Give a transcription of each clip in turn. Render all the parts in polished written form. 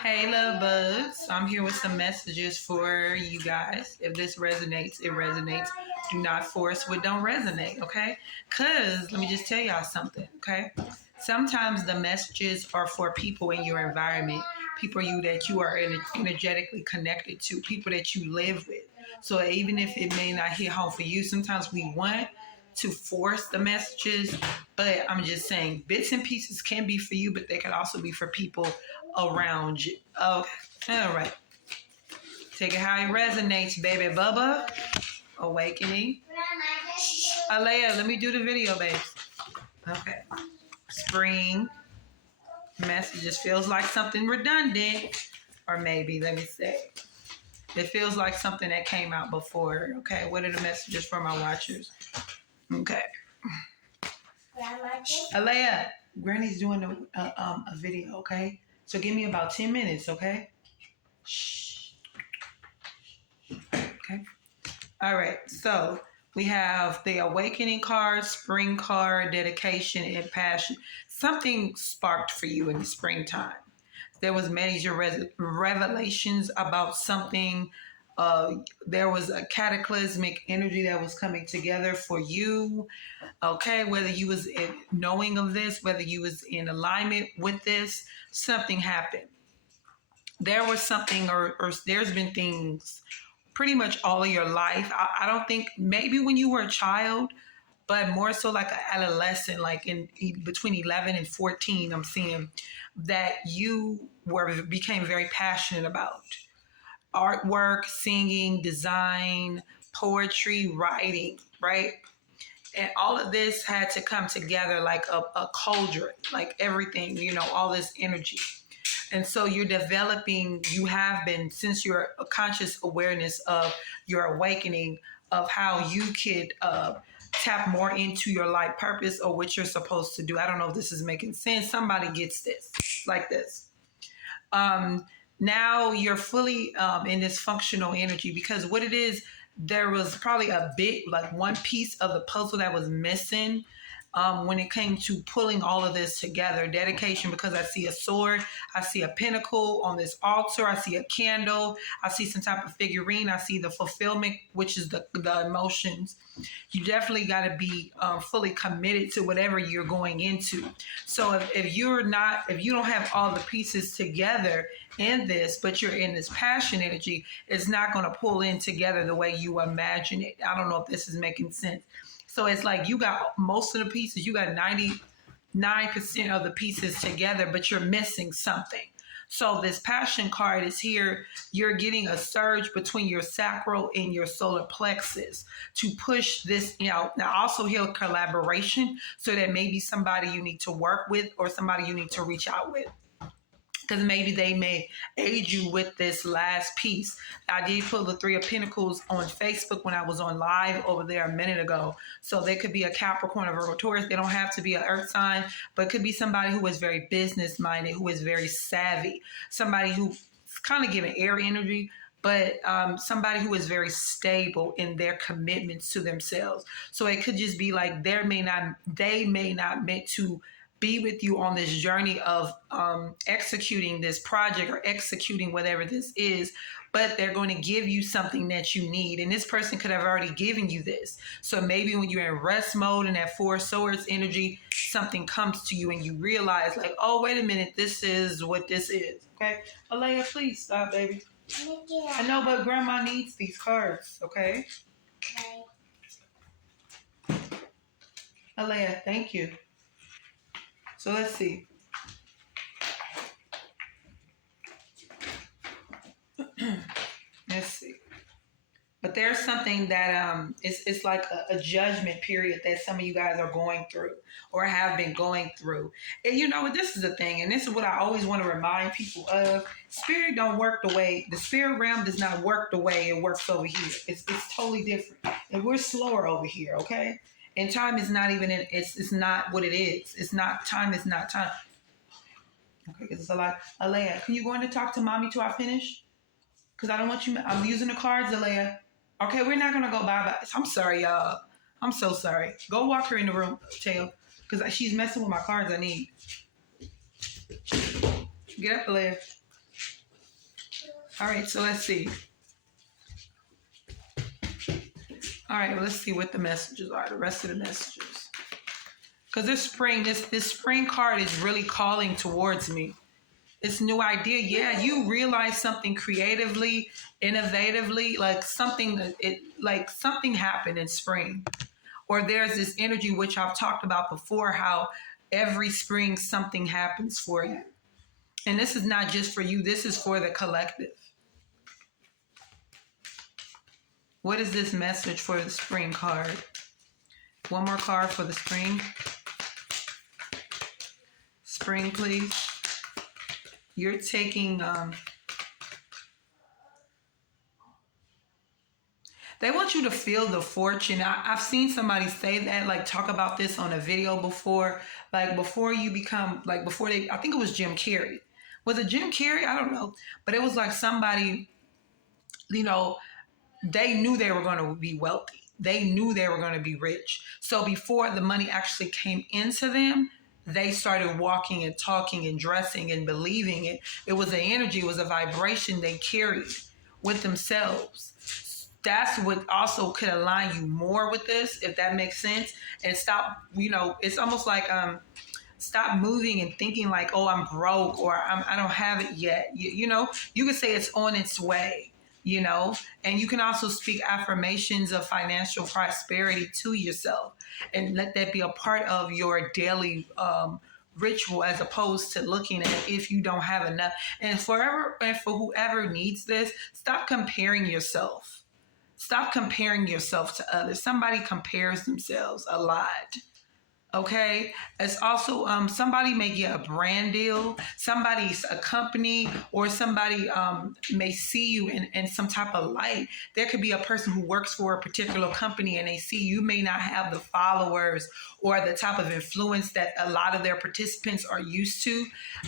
Hey, love bugs. I'm here with some messages for you guys. If this resonates, it resonates. Do not force what don't resonate, okay? Because let me just tell y'all something, okay? Sometimes the messages are for people in your environment, people that you are energetically connected to, people that you live with. So even if it may not hit home for you, sometimes we want to force the messages, but I'm just saying bits and pieces can be for you, but they can also be for people around you. Okay. All right. Take it how it resonates, baby. Bubba. Awakening. Alea, let me do the video, babe. Okay. Spring. Messages feels like something redundant. Or maybe, let me say. It feels like something that came out before. Okay. What are the messages for my watchers? Okay. Alea, Granny's doing a video, okay? So give me about 10 minutes, okay? Shh. Okay. All right. So we have the awakening card, spring card, dedication, and passion. Something sparked for you in the springtime. There was major revelations about something. There was a cataclysmic energy that was coming together for you. Okay, whether you was knowing of this, whether you was in alignment with this, something happened. There was something, or there's been things pretty much all of your life. I don't think maybe when you were a child, but more so like an adolescent, like in between 11 and 14, I'm seeing that you became very passionate about artwork, singing, design, poetry, writing, right? And all of this had to come together like a cauldron, like everything, all this energy. And so you're developing, you have been, since your conscious awareness of your awakening of how you could tap more into your life purpose or what you're supposed to do. I don't know if this is making sense. Somebody gets this, like this. Now you're fully in this functional energy, because what it is, there was probably a bit, like one piece of the puzzle that was missing when it came to pulling all of this together. Dedication, because I see a sword, I see a pinnacle on this altar, I see a candle, I see some type of figurine, I see the fulfillment, which is the emotions. You definitely got to be fully committed to whatever you're going into. So if you don't have all the pieces together in this, but you're in this passion energy, it's not going to pull in together the way you imagine it. I don't know if this is making sense. So it's like you got most of the pieces, you got 99% of the pieces together, but you're missing something. So this passion card is here. You're getting a surge between your sacral and your solar plexus to push this, now also heal collaboration, so that maybe somebody you need to work with or somebody you need to reach out with, because maybe they may aid you with this last piece. I did put the Three of Pentacles on Facebook when I was on live over there a minute ago. So they could be a Capricorn or Virgo Taurus. They don't have to be an earth sign, but it could be somebody who is very business minded, who is very savvy, somebody who's kind of giving air energy, but somebody who is very stable in their commitments to themselves. So it could just be like they may not meant to be with you on this journey of executing this project or executing whatever this is, but they're going to give you something that you need. And this person could have already given you this. So maybe when you're in rest mode and that Four Swords energy, something comes to you and you realize like, oh, wait a minute, this is what this is. Okay. Alea, please stop, baby. I know, but grandma needs these cards. Okay. Alea, thank you. So let's see. Let's see. But there's something that it's like a judgment period that some of you guys are going through or have been going through. And you know what? This is the thing, and this is what I always want to remind people of. Spirit don't work the way, the spirit realm does not work the way it works over here. It's totally different. And we're slower over here, okay? And time is not even it's not what it is. It's not, time is not time. Okay, because it's a lot. Alea, can you go in and talk to mommy till I finish? Because I don't want you, I'm using the cards, Alea. Okay, we're not going to go bye-bye. I'm sorry, y'all. I'm so sorry. Go walk her in the room, Tail, because she's messing with my cards I need. Get up, Alea. All right, so let's see. All right, well, let's see what the messages are, the rest of the messages. Because this spring card is really calling towards me. This new idea, yeah, you realize something creatively, innovatively, like something happened in spring. Or there's this energy which I've talked about before, how every spring something happens for you. And this is not just for you, this is for the collective. What is this message for the spring card? One more card for the spring. Spring, please. You're taking, they want you to feel the fortune. I've seen somebody say that, like talk about this on a video before, like before you become, like before they, I think it was Jim Carrey. Was it Jim Carrey? I don't know. But it was like somebody, you know, they knew they were going to be wealthy. They knew they were going to be rich. So before the money actually came into them, they started walking and talking and dressing and believing it. It was an energy, it was a vibration they carried with themselves. That's what also could align you more with this, if that makes sense. And stop, it's almost like stop moving and thinking like, oh, I'm broke or I don't have it yet. You could say it's on its way. And you can also speak affirmations of financial prosperity to yourself and let that be a part of your daily ritual, as opposed to looking at if you don't have enough. And for whoever needs this, stop comparing yourself. Stop comparing yourself to others. Somebody compares themselves a lot. Okay, it's also somebody may get a brand deal, somebody's a company, or somebody may see you in some type of light. There could be a person who works for a particular company and they see you may not have the followers or the type of influence that a lot of their participants are used to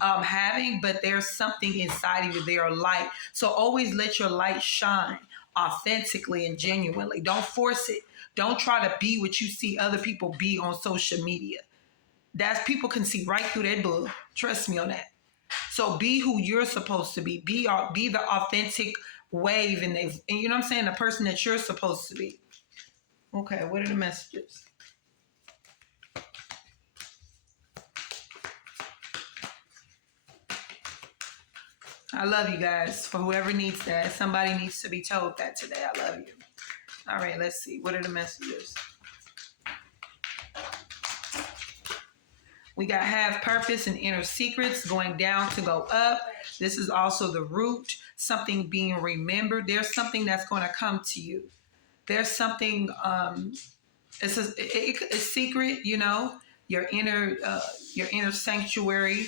having, but there's something inside of you, their light. So always let your light shine authentically and genuinely. Don't force it. Don't try to be what you see other people be on social media. People can see right through that book. Trust me on that. So be who you're supposed to be. Be the authentic wave, and you know what I'm saying? The person that you're supposed to be. Okay, what are the messages? I love you guys. For whoever needs that, somebody needs to be told that today. I love you. All right, let's see. What are the messages? We got have purpose and inner secrets, going down to go up. This is also the root, something being remembered. There's something that's going to come to you. There's something, it's a secret, your inner sanctuary.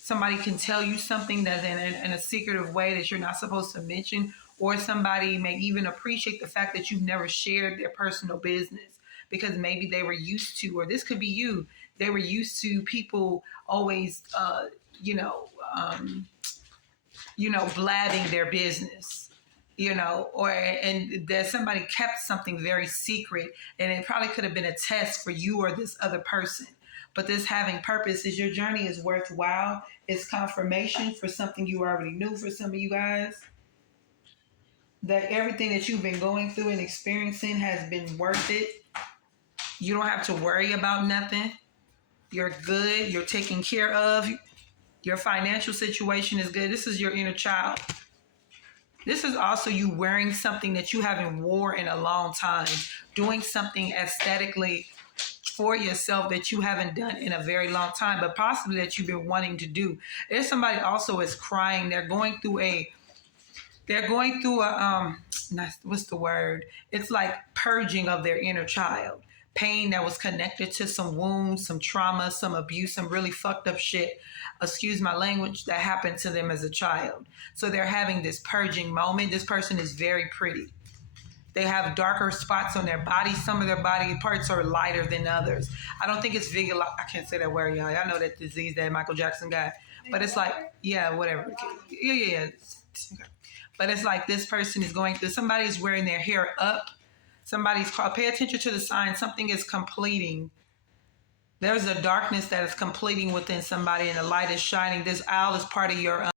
Somebody can tell you something that's in a secretive way that you're not supposed to mention. Or somebody may even appreciate the fact that you've never shared their personal business because maybe they were used to, or this could be you, they were used to people always, blabbing their business, and that somebody kept something very secret, and it probably could have been a test for you or this other person. But this having purpose is your journey is worthwhile. It's confirmation for something you already knew for some of you guys. That everything that you've been going through and experiencing has been worth it. You don't have to worry about nothing. You're good. You're taken care of. Your financial situation is good. This is your inner child. This is also you wearing something that you haven't worn in a long time. Doing something aesthetically for yourself that you haven't done in a very long time, but possibly that you've been wanting to do. There's somebody also is crying. They're going through a what's the word? It's like purging of their inner child. Pain that was connected to some wounds, some trauma, some abuse, some really fucked up shit, excuse my language, that happened to them as a child. So they're having this purging moment. This person is very pretty. They have darker spots on their body. Some of their body parts are lighter than others. I don't think it's vigor. I can't say that word, y'all. Y'all know that disease that Michael Jackson got. But it's like, yeah, whatever. Yeah. But it's like this person is going through, somebody's wearing their hair up. Somebody's called, pay attention to the sign. Something is completing. There's a darkness that is completing within somebody and the light is shining. This owl is part of your